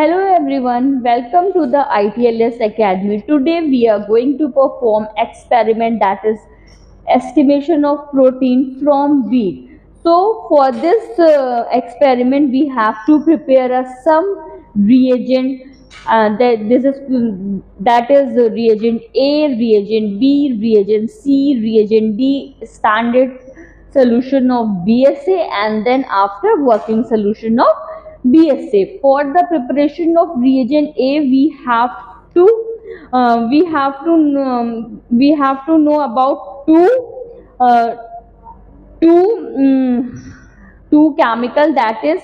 Hello everyone, welcome to the ITLS Academy. Today we are going to perform experiment, that is estimation of protein from wheat. So for this experiment we have to prepare some reagent. That is reagent A, reagent B, reagent C, reagent D, standard solution of BSA, and then after working solution of BSA. For the preparation of reagent A, to we have to know about uh, two chemical, that is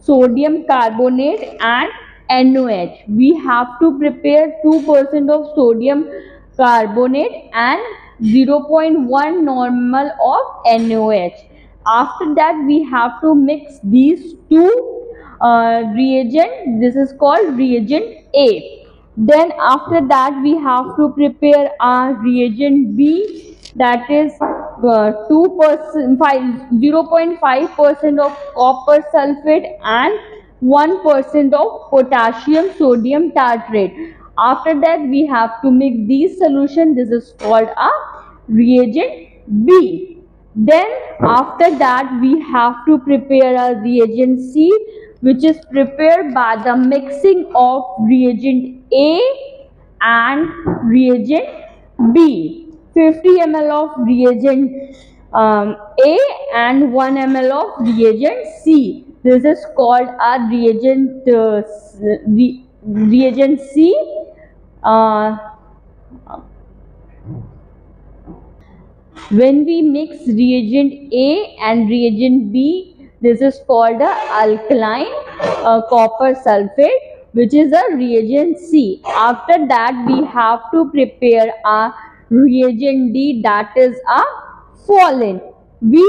sodium carbonate and NOH. We have to prepare 2% of sodium carbonate and 0.1 normal of NOH. After that we have to mix these two reagent. This is called reagent A. Then after that we have to prepare our reagent B, that is 2%, 0.5% of copper sulfate and 1% of potassium sodium tartrate. After that we have to mix these solution. This is called a reagent B. Then after that we have to prepare a reagent C, which is prepared by the mixing of reagent A and reagent B. 50 ml of reagent A and 1 ml of reagent C. This is called a reagent C. When we mix reagent A and reagent B, this is called a alkaline copper sulfate, which is a reagent C. After that we have to prepare a reagent D, that is a Folin. We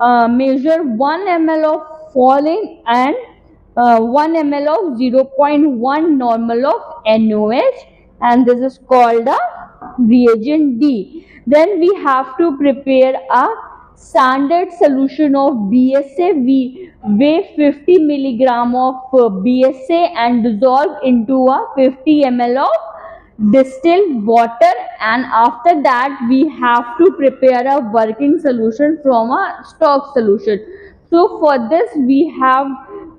measure 1 ml of Folin and 1 ml of 0.1 normal of NOH, and this is called a reagent D. Then we have to prepare a standard solution of BSA. We weigh 50 milligram of BSA and dissolve into a 50 ml of distilled water, and after that we have to prepare a working solution from a stock solution. So for this we have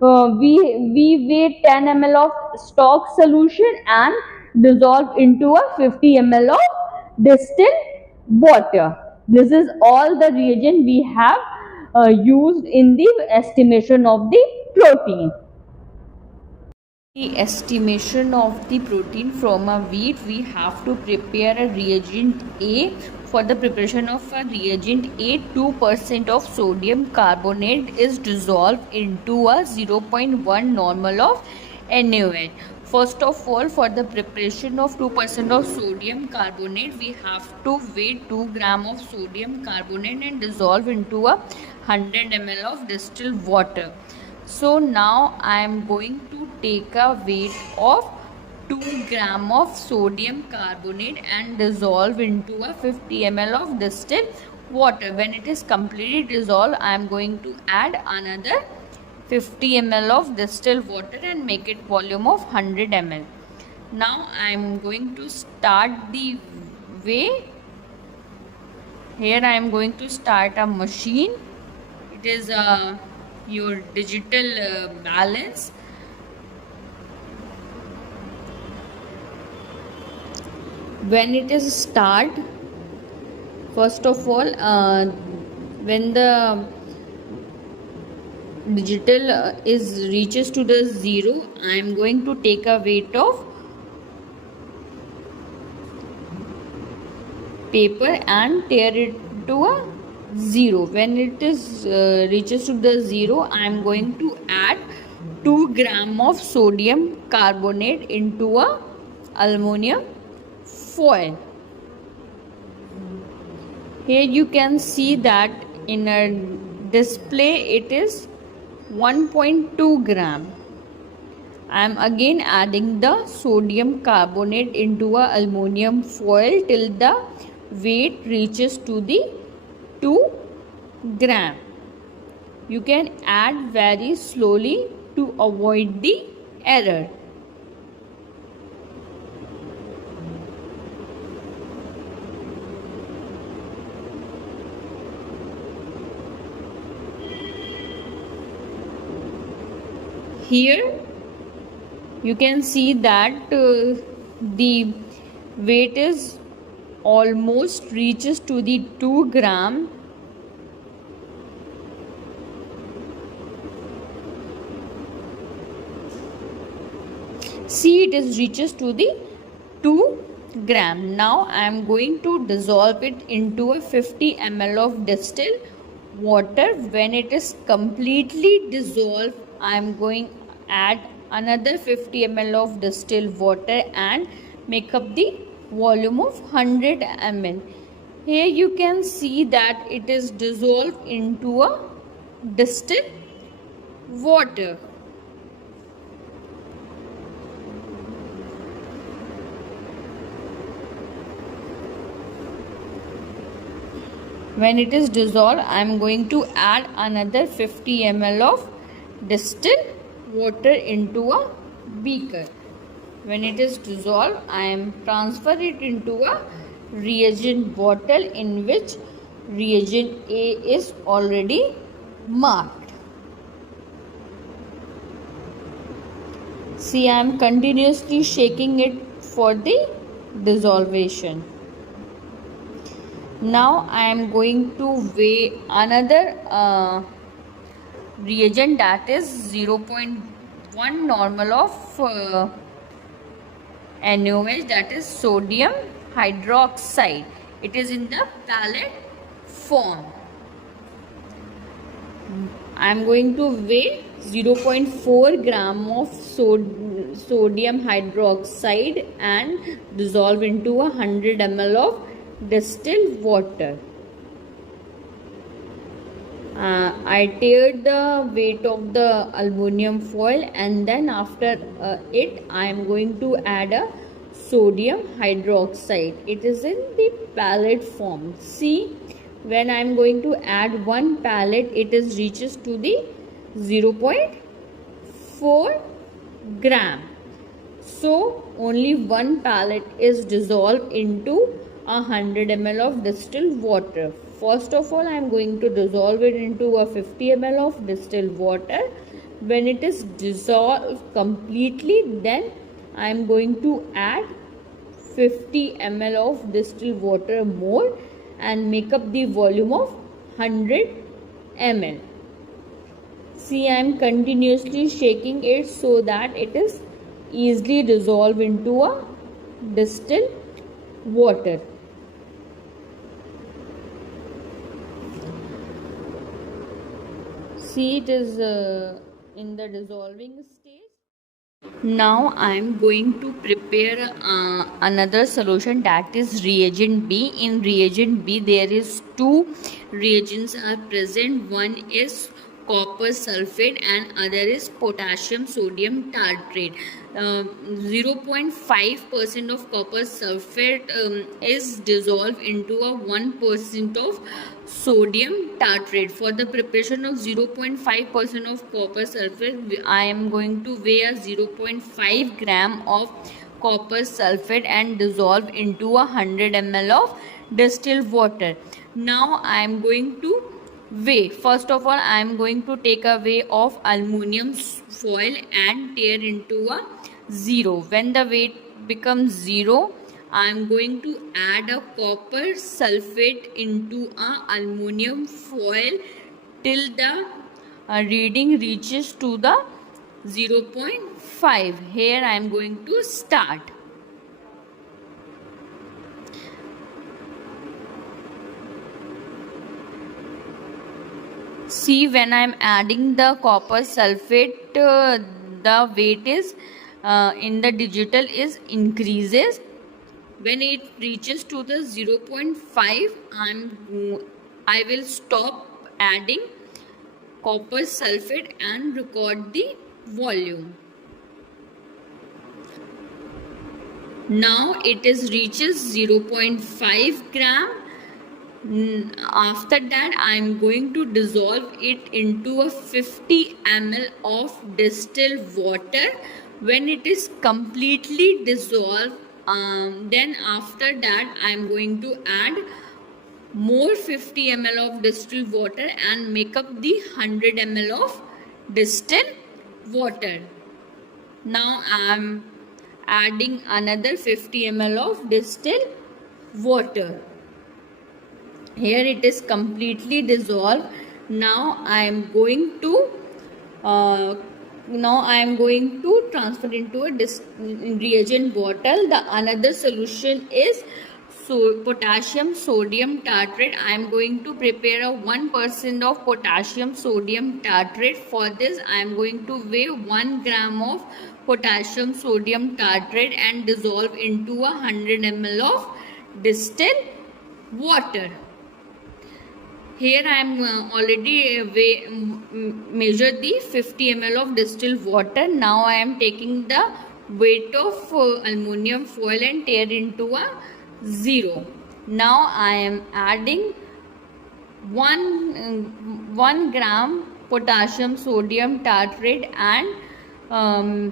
we weigh 10 ml of stock solution and dissolve into a 50 ml of distilled water. This is all the reagent we have used in the estimation of the protein. The estimation of the protein from a wheat, we have to prepare a reagent A. For the preparation of a reagent A, 2% of sodium carbonate is dissolved into a 0.1 normal of NaOH. First of all, for the preparation of 2% of sodium carbonate, we have to weigh 2 gram of sodium carbonate and dissolve into a 100 ml of distilled water. So now I am going to take a weight of 2 gram of sodium carbonate and dissolve into a 50 ml of distilled water. When it is completely dissolved, I am going to add another 50 ml of distilled water and make it volume of 100 ml. Now I am going to start the weigh. Here I am going to start a machine. It is your digital balance. When it is start, first of all, when the digital reaches to the 0, I am going to take a weight of paper and tear it to a 0. When it is reaches to the 0, I am going to add 2 gram of sodium carbonate into a aluminum foil. Here you can see that in a display it is 1.2 gram. I am again adding the sodium carbonate into a aluminum foil till the weight reaches to the 2 gram. You can add very slowly to avoid the error. Here you can see that the weight is almost reaches to the 2 gram. See, it is reaches to the 2 gram. Now I am going to dissolve it into a 50 ml of distilled water. When it is completely dissolved, I am going add another 50 ml of distilled water and make up the volume of 100 ml. Here you can see that it is dissolved into a distilled water. When it is dissolved, I am going to add another 50 ml of distilled water into a beaker. When it is dissolved, I am transfer it into a reagent bottle in which reagent A is already marked. See, I am continuously shaking it for the dissolution. Now I am going to weigh another reagent, that is 0.1 normal of NaOH, that is sodium hydroxide. It is in the pellet form. I am going to weigh 0.4 gram of sodium hydroxide and dissolve into 100 ml of distilled water. I tear the weight of the aluminum foil, and then after it I am going to add a sodium hydroxide. It is in the pellet form. See, when I am going to add one pellet, it is reaches to the 0.4 gram. So only one pellet is dissolved into 100 ml of distilled water. First of all, I am going to dissolve it into a 50 ml of distilled water. When it is dissolved completely, then I am going to add 50 ml of distilled water more and make up the volume of 100 ml. See, I am continuously shaking it so that it is easily dissolved into a distilled water. See, it is in the dissolving stage. Now I am going to prepare another solution, that is reagent B. In reagent B there is two reagents are present. One is copper sulfate and other is potassium sodium tartrate. 0.5% of copper sulfate is dissolved into a 1% of sodium tartrate. For the preparation of 0.5% of copper sulfate, I am going to weigh a 0.5 gram of copper sulfate and dissolve into 100 ml of distilled water. Now I am going to weigh. First of all, I am going to take a weigh of aluminum foil and tear into a 0. When the weight becomes 0, I am going to add a copper sulfate into a aluminum foil till the reading reaches to the 0.5. Here I am going to start. See, when I am adding the copper sulfate, the weight is in the digital is increases. When it reaches to the 0.5, I will stop adding copper sulfate and record the volume. Now it is reaches 0.5 gram. After that, I am going to dissolve it into a 50 ml of distilled water. When it is completely dissolved, then after that I am going to add more 50 ml of distilled water and make up the 100 ml of distilled water. Now I am adding another 50 ml of distilled water. Here it is completely dissolved. Now I am going to transfer into a reagent bottle. The another solution is potassium sodium tartrate. I am going to prepare a 1% of potassium sodium tartrate. For this I am going to weigh 1 gram of potassium sodium tartrate and dissolve into 100 ml of distilled water. Here I am already measured the 50 ml of distilled water. Now I am taking the weight of aluminum foil and tear into a 0. Now I am adding 1 gram potassium sodium tartrate and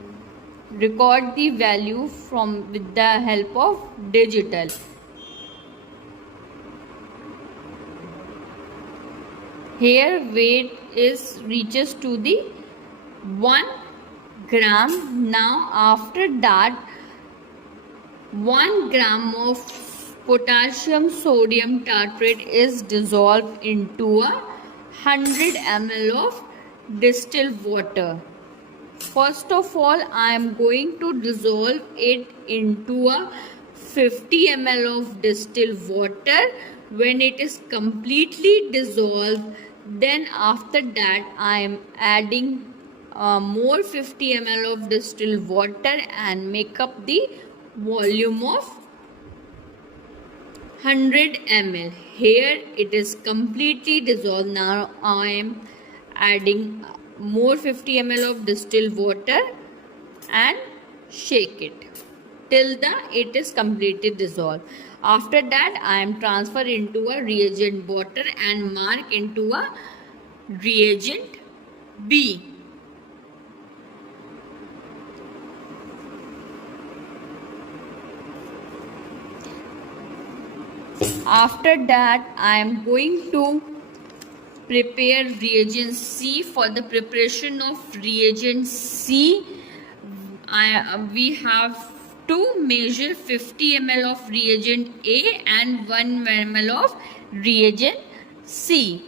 record the value with the help of digital. Here weight reaches to the 1 gram. Now after that 1 gram of potassium sodium tartrate is dissolved into 100 ml of distilled water. First of all I am going to dissolve it into 50 ml of distilled water. When it is completely dissolved, then after that I am adding more 50 ml of distilled water and make up the volume of 100 ml. Here it is completely dissolved. Now I am adding more 50 ml of distilled water and shake it till it is completely dissolved. After that I am transfer into a reagent bottle and mark into a reagent B. After that I am going to prepare reagent C. For the preparation of reagent C, we have to measure 50 ml of reagent A and 1 ml of reagent C.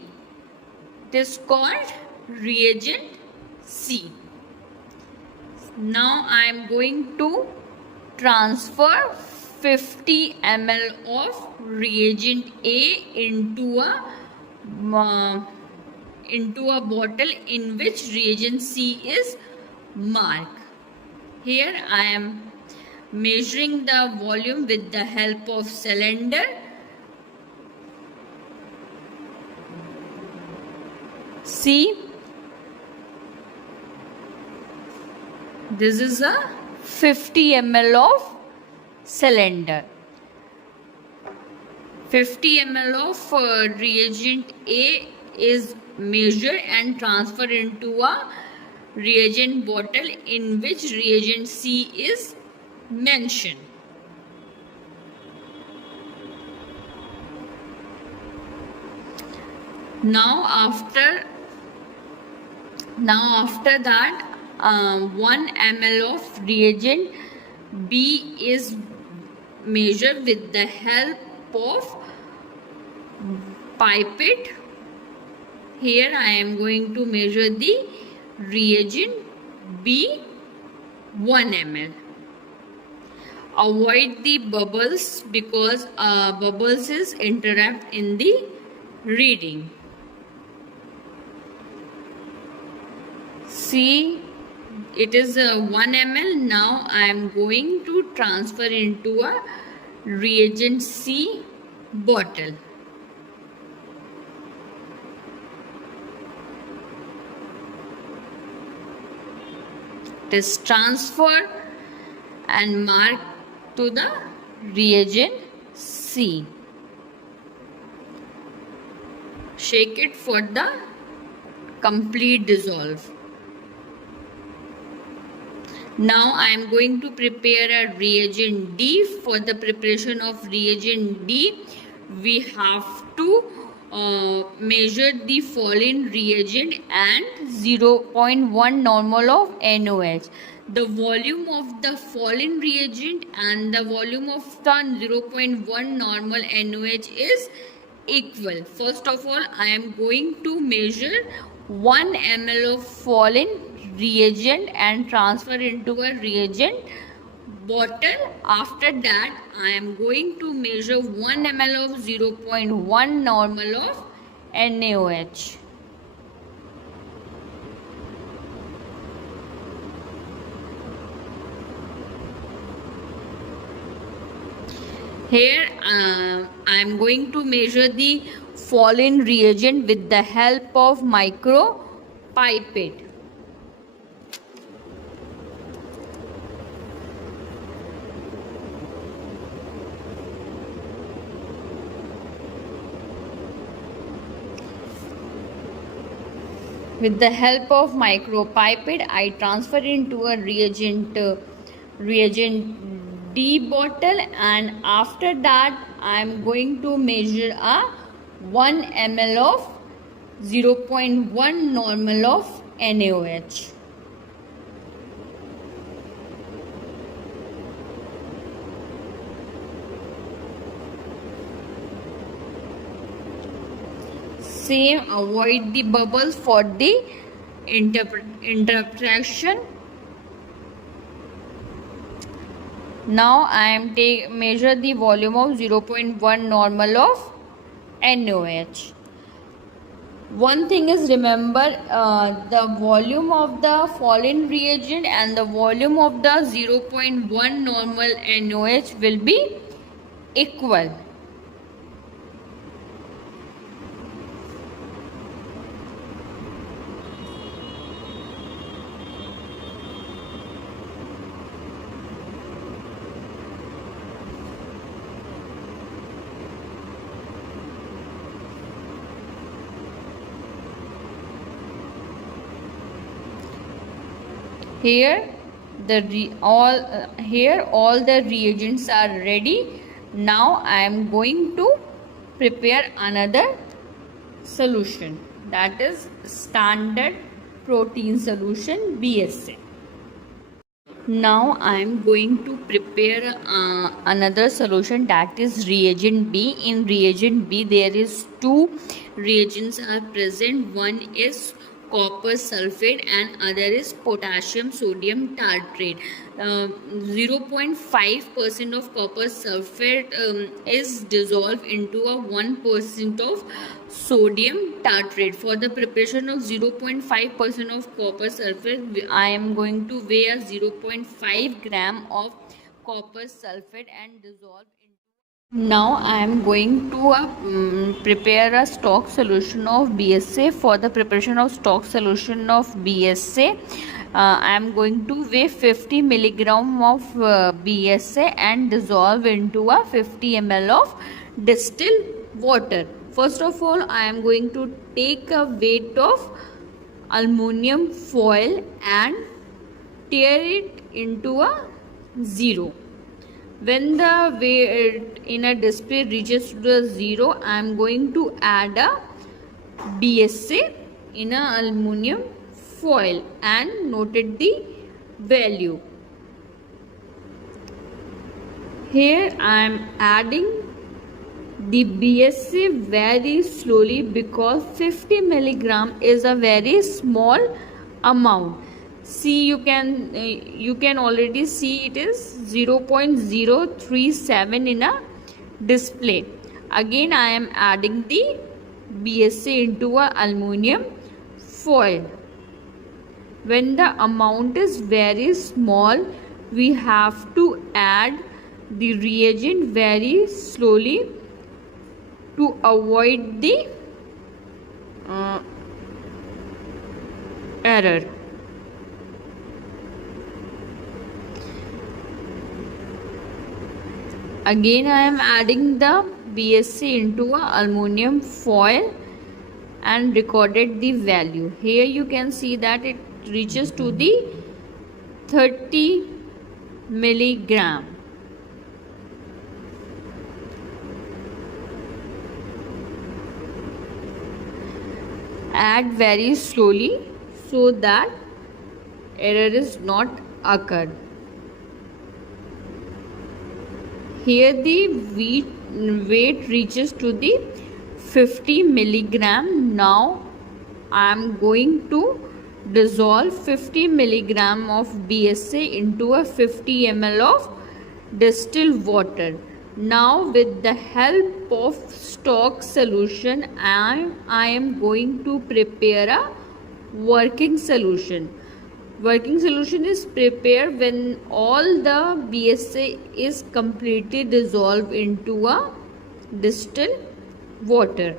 It is called reagent C. Now I am going to transfer 50 ml of reagent A into a bottle in which reagent C is marked. Here I am measuring the volume with the help of cylinder. See, this is a 50 ml of cylinder. 50 ml of reagent A is measured and transferred into a reagent bottle in which reagent C is mentioned. Now after that 1 ml of reagent B is measured with the help of pipette. Here I am going to measure the reagent B 1 ml. Avoid the bubbles because bubbles is interrupt in the reading. See, it is 1 ml. Now I am going to transfer into a reagent C bottle. It is transferred and marked to the reagent C. Shake it for the complete dissolve. Now I am going to prepare a reagent D. For the preparation of reagent D, we have to measured the following reagent and 0.1 normal of NOH. The volume of the following reagent and the volume of the 0.1 normal NOH is equal. First of all, I am going to measure 1 ml of following reagent and transfer into a reagent bottle. After that, I am going to measure 1 ml of 0.1 normal of NaOH. Here I am going to measure the following reagent with the help of micro pipette. With the help of micropipette, I transfer into a reagent D bottle, and after that I am going to measure a 1 ml of 0.1 normal of NaOH. Same, avoid the bubbles for the interpretation. Now I am measure the volume of 0.1 normal of NaOH. One thing is, remember, the volume of the following reagent and the volume of the 0.1 normal NaOH will be equal. Here all the reagents are ready. Now I am going to prepare another solution, that is standard protein solution BSA. Now I am going to prepare another solution, that is reagent B. In reagent B there is two reagents are present. One is copper sulfate and other is potassium sodium tartrate. 0.5% of copper sulfate is dissolved into a 1% of sodium tartrate. For the preparation of 0.5% of copper sulfate, I am going to weigh a 0.5 gram of copper sulfate and dissolve into. Now I am going to prepare a stock solution of BSA. For the preparation of stock solution of BSA, I am going to weigh 50 milligram of BSA and dissolve into a 50 ml of distilled water. First of all, I am going to take a weight of aluminum foil and tear it into a 0. When the weight in a display reaches to the 0, I am going to add a BSA in a aluminum foil and noted the value. Here I am adding the BSA very slowly because 50 milligram is a very small amount. See, you can already see it is 0.037 in a display. Again I am adding the BSA into a aluminum foil. When the amount is very small, we have to add the reagent very slowly to avoid the error. Again I am adding the BSA into a aluminum foil and recorded the value. Here you can see that it reaches to the 30 milligram. add very slowly so that error is not occurred. Here the weight reaches to the 50 milligram. Now I am going to dissolve 50 milligram of BSA into a 50 ml of distilled water. Now with the help of stock solution I am going to prepare a working solution. Working solution is prepared when all the BSA is completely dissolved into a distilled water.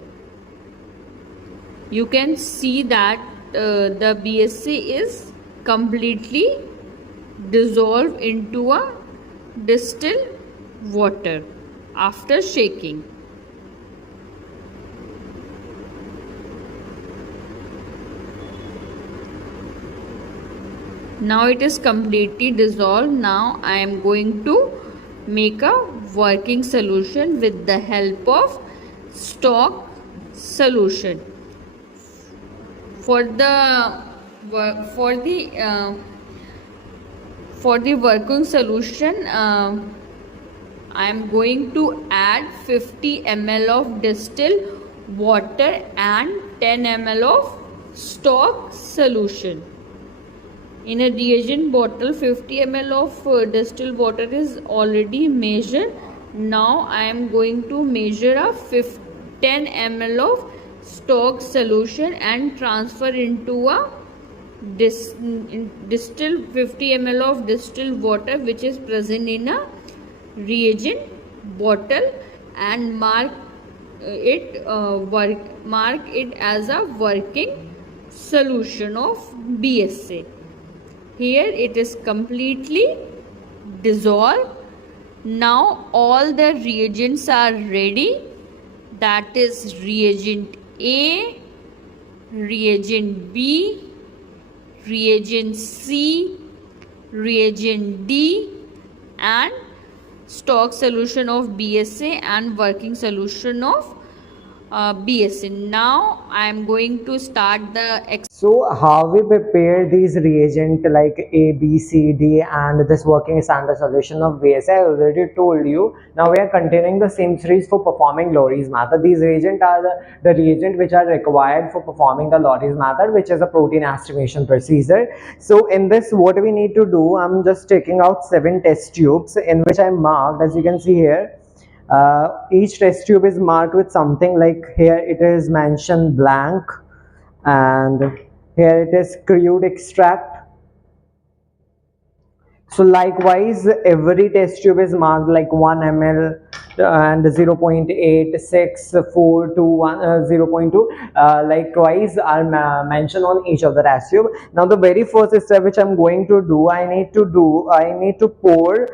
You can see that the BSA is completely dissolved into a distilled water after shaking. Now it is completely dissolved. Now I am going to make a working solution with the help of stock solution. For the working solution, I am going to add 50 ml of distilled water and 10 ml of stock solution. In a reagent bottle, 50 ml of distilled water is already measured. Now I am going to measure a 10 ml of stock solution and transfer into a distilled 50 ml of distilled water which is present in a reagent bottle, and mark it as a working solution of BSA. Here it is completely dissolved. Now all the reagents are ready. That is reagent A, reagent B, reagent C, reagent D, and stock solution of BSA and working solution of BSA. Now I am going to start the So how we prepare these reagent like A, B, C, D and this working standard solution of BSA, I already told you. Now we are continuing the same series for performing Lowry's method. These reagents are the reagent which are required for performing the Lowry's method, which is a protein estimation procedure. So in this, what we need to do, I'm just taking out 7 test tubes in which I marked, as you can see here. Each test tube is marked with something, like here it is mentioned blank, and here it is crude extract. So likewise every test tube is marked like 1 ml and 0.8642 0.2 likewise are mentioned on each of the test tube. Now the very first step which I'm going to do, I need to pour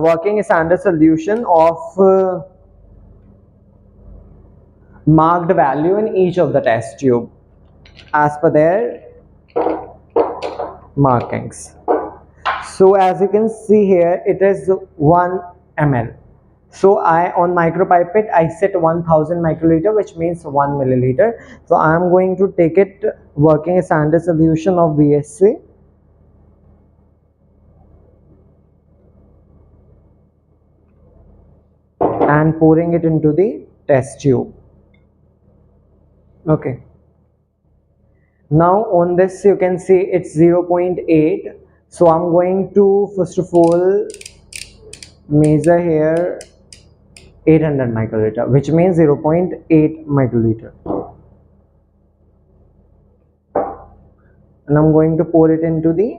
working standard solution of marked value in each of the test tube as per their markings. So as you can see here, it is 1 ml. So on micropipette I set 1000 microliter, which means 1 milliliter. So I am going to take it working standard solution of BSA and pouring it into the test tube. Okay. Now on this you can see it's 0.8. So I'm going to first of all measure here 800 microliter, which means 0.8 microliter, and I'm going to pour it into the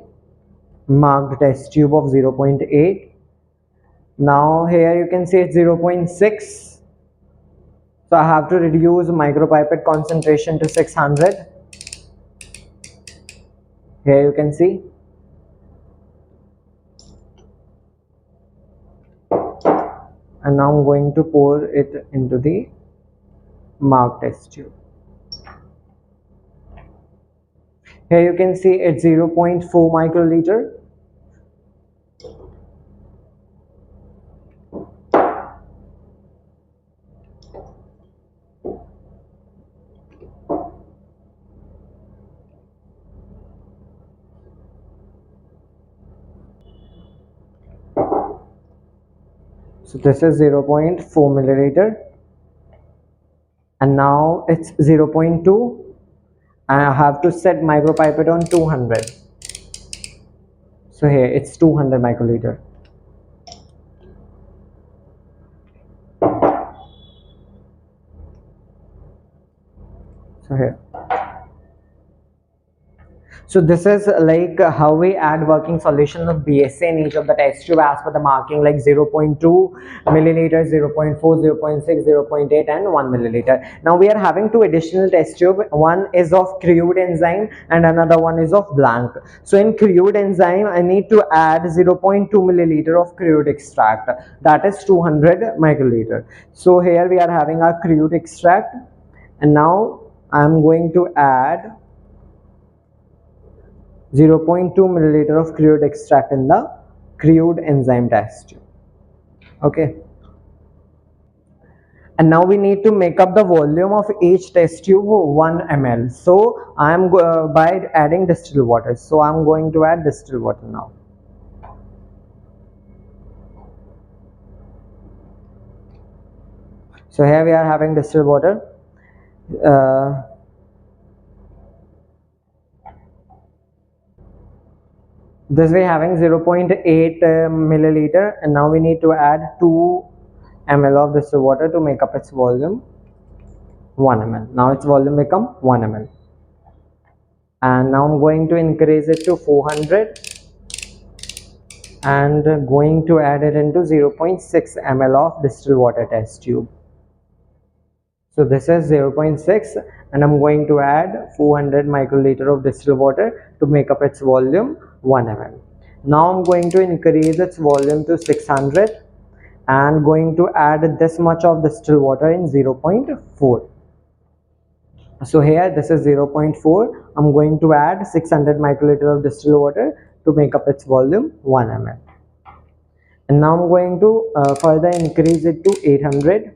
marked test tube of 0.8. Now here you can see it's 0.6. So I have to reduce micropipette concentration to 600. Here you can see. And now I'm going to pour it into the marked test tube. Here you can see it's 0.4 microliter. So this is 0.4 milliliter, and now it's 0.2, and I have to set micropipette on 200. So here it's 200 microliter. So here. So this is like how we add working solution of BSA in each of the test tube as per the marking, like 0.2 milliliter, 0.4, 0.6, 0.8 and 1 milliliter. Now we are having two additional test tube. One is of crude enzyme and another one is of blank. So in crude enzyme, I need to add 0.2 milliliter of crude extract, that is 200 microliter. So here we are having our crude extract, and now I am going to add 0.2 milliliter of crude extract in the crude enzyme test tube. Okay, and now we need to make up the volume of each test tube 1 ml. So I am by adding distilled water, so I am going to add distilled water now. So here we are having distilled water. uh, this way having 0.8 milliliter, and now we need to add 2 ml of distilled water to make up its volume 1 ml. Now its volume become 1 ml, and now I'm going to increase it to 400 and going to add it into 0.6 ml of distilled water test tube. So this is 0.6, and I'm going to add 400 microliter of distilled water to make up its volume 1 ml. Now I'm going to increase its volume to 600 and going to add this much of distilled water in 0.4. So here this is 0.4. I'm going to add 600 microliter of distilled water to make up its volume 1 ml. And now I'm going to further increase it to 800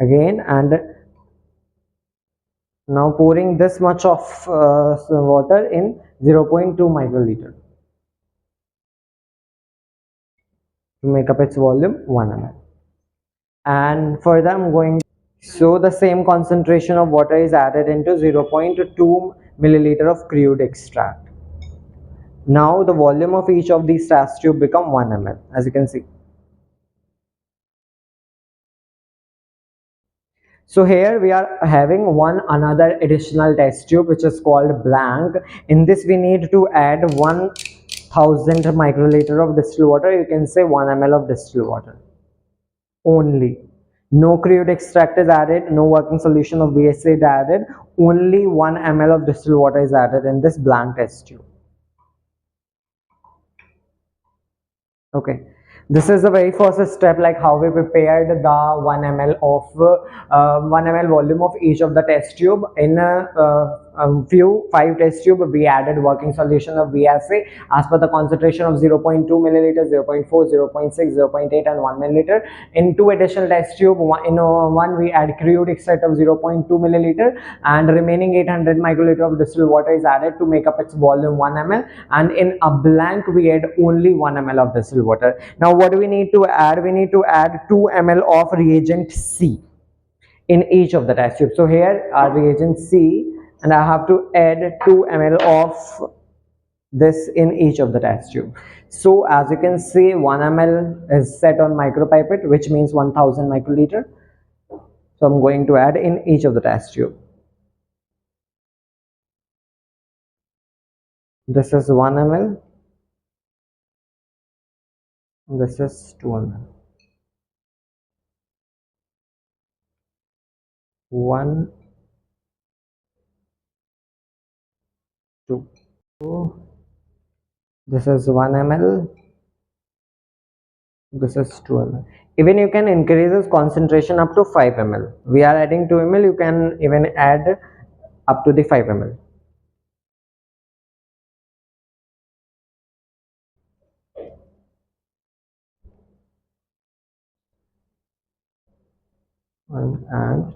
again, and now pouring this much of water in 0.2 microliter to make up its volume 1 ml. And further I'm going, so the same concentration of water is added into 0.2 milliliter of crude extract. Now the volume of each of these test tube become 1 ml, as you can see. So here we are having one another additional test tube which is called blank. In this we need to add 1000 microliter of distilled water. You can say 1 ml of distilled water only. No crude extract is added, no working solution of BSA is added, only 1 ml of distilled water is added in this blank test tube. Okay, this is the very first step, like how we prepared the 1 ml of 1 ml volume of each of the test tube. In a few 5 test tube we added working solution of VSA as per the concentration of 0.2 milliliter, 0.4, 0.6, 0.8 and 1 milliliter. In 2 additional test tube, in one we add crude extract of 0.2 milliliter, and remaining 800 microliter of distilled water is added to make up its volume 1 ml, and in a blank we add only 1 ml of distilled water. Now what do we need to add? We need to add 2 ml of reagent C in each of the test tubes. So here our reagent C, and I have to add 2 ml of this in each of the test tube. So as you can see, 1 ml is set on micropipette, which means 1000 microliter. So I'm going to add in each of the test tube. This is 1 ml. This is 2 ml. 1, 2. So this is 1 ml. This is 2 ml. Even you can increase this concentration up to 5 ml. We are adding 2 ml. You can even add up to the 5 ml. And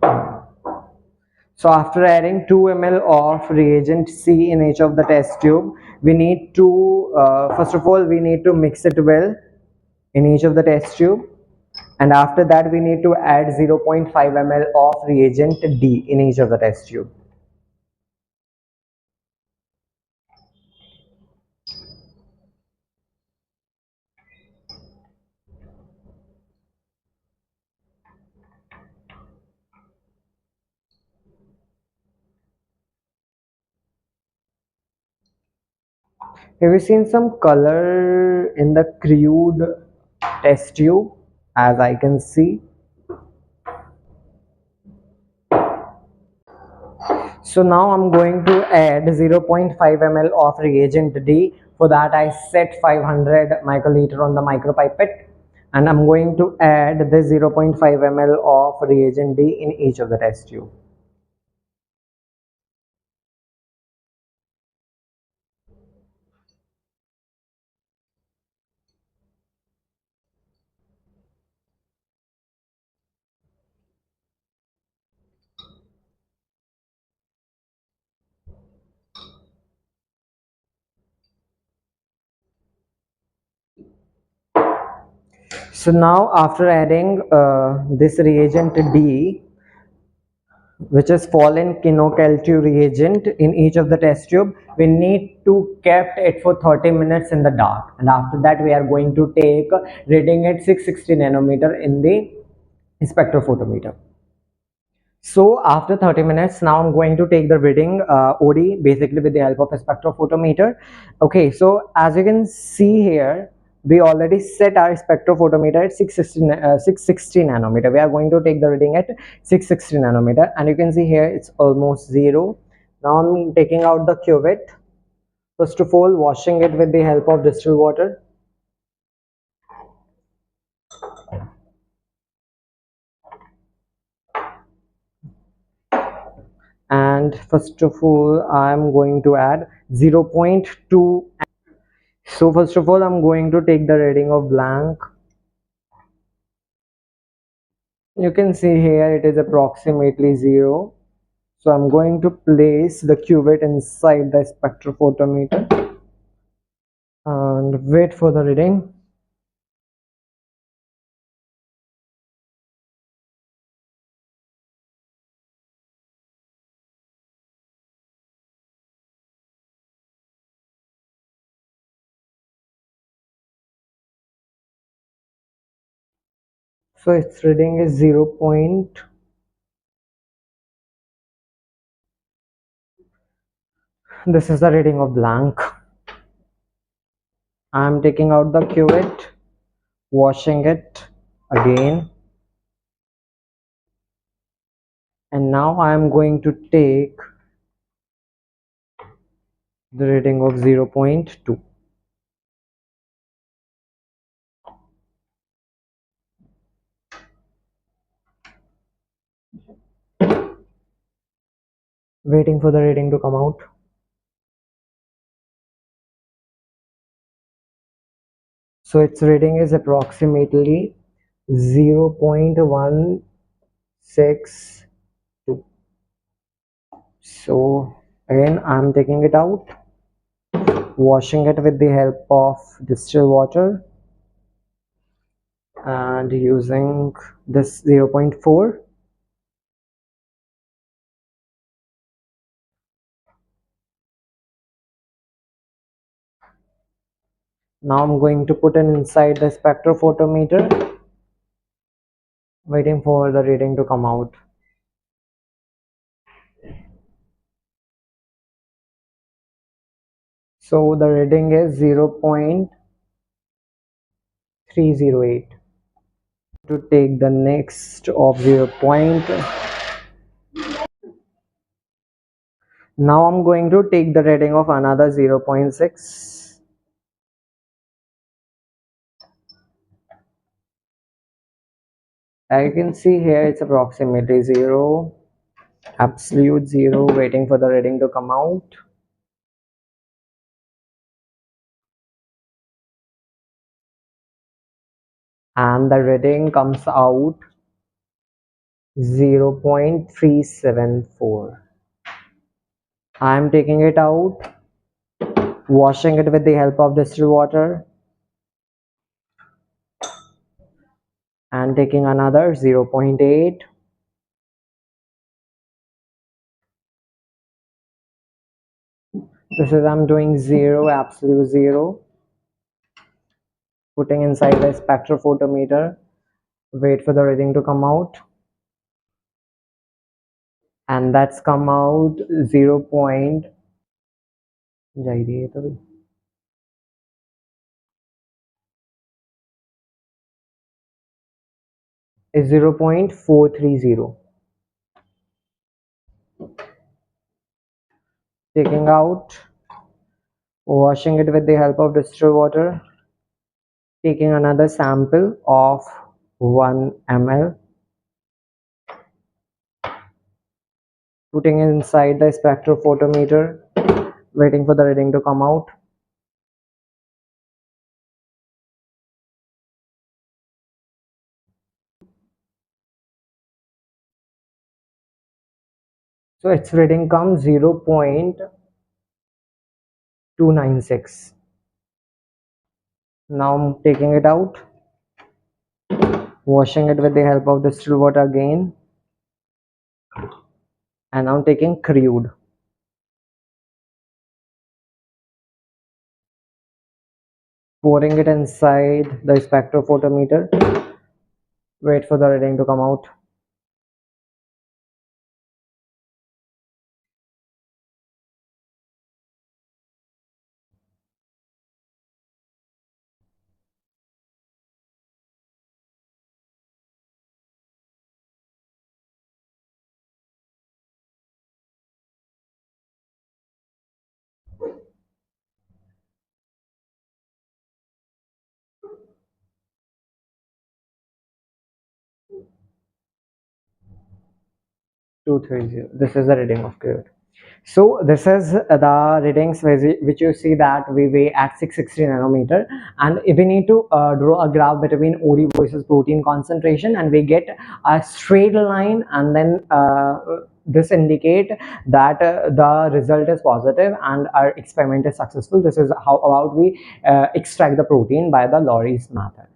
so after adding 2 ml of reagent C in each of the test tube, we need to first of all we need to mix it well in each of the test tube, And after that we need to add 0.5 ml of reagent D in each of the test tube. Have you seen some color in the crude test tube? As I can see. So now I'm going to add 0.5 ml of reagent D. For that I set 500 microliter on the micropipette, and I'm going to add the 0.5 ml of reagent D in each of the test tube. So now after adding this reagent D, which is fallen kinocalcium reagent in each of the test tube, we need to kept it for 30 minutes in the dark, and after that we are going to take reading at 660 nanometer in the spectrophotometer. So after 30 minutes, now I'm going to take the reading OD, basically with the help of a spectrophotometer. Okay, so as you can see here, we already set our spectrophotometer at 660 nanometer. We are going to take the reading at 660 nanometer, and you can see here it's almost zero. Now I'm taking out the cuvette. First of all, washing it with the help of distilled water. And first of all, I'm going to add 0.2. So first of all, I'm going to take the reading of blank. You can see here it is approximately 0. So I'm going to place the cuvette inside the spectrophotometer and wait for the reading. So its reading is 0. This is the reading of blank. I'm taking out the cuvette, washing it again, and now I'm going to take the reading of 0.2. Waiting for the reading to come out. So its reading is approximately 0.162. So again I'm taking it out, washing it with the help of distilled water and using this 0.4. Now I'm going to put it inside the spectrophotometer, waiting for the reading to come out. So the reading is 0.308. To take the next of 0. Now I'm going to take the reading of another 0.6. I can see here it's approximately 0, absolute 0, waiting for the reading to come out. And the reading comes out 0.374. I am taking it out, washing it with the help of distilled water, and taking another 0.8. This is I'm doing 0, absolute 0, putting inside the spectrophotometer, wait for the reading to come out, and that's come out 0. जा ही रही है तभी, is 0.430. Taking out, washing it with the help of distilled water, taking another sample of 1 ml, putting it inside the spectrophotometer, waiting for the reading to come out. So its reading comes 0.296. Now I'm taking it out, washing it with the help of distilled water again, and now taking crude, pouring it inside the spectrophotometer, wait for the reading to come out. Two three zero. This is the reading of crude. So this is the readings which you see that we weigh at 660 nanometer, and if we need to draw a graph between OD versus protein concentration, and we get a straight line, and then this indicate that the result is positive and our experiment is successful. This is how about we extract the protein by the Lowry's method.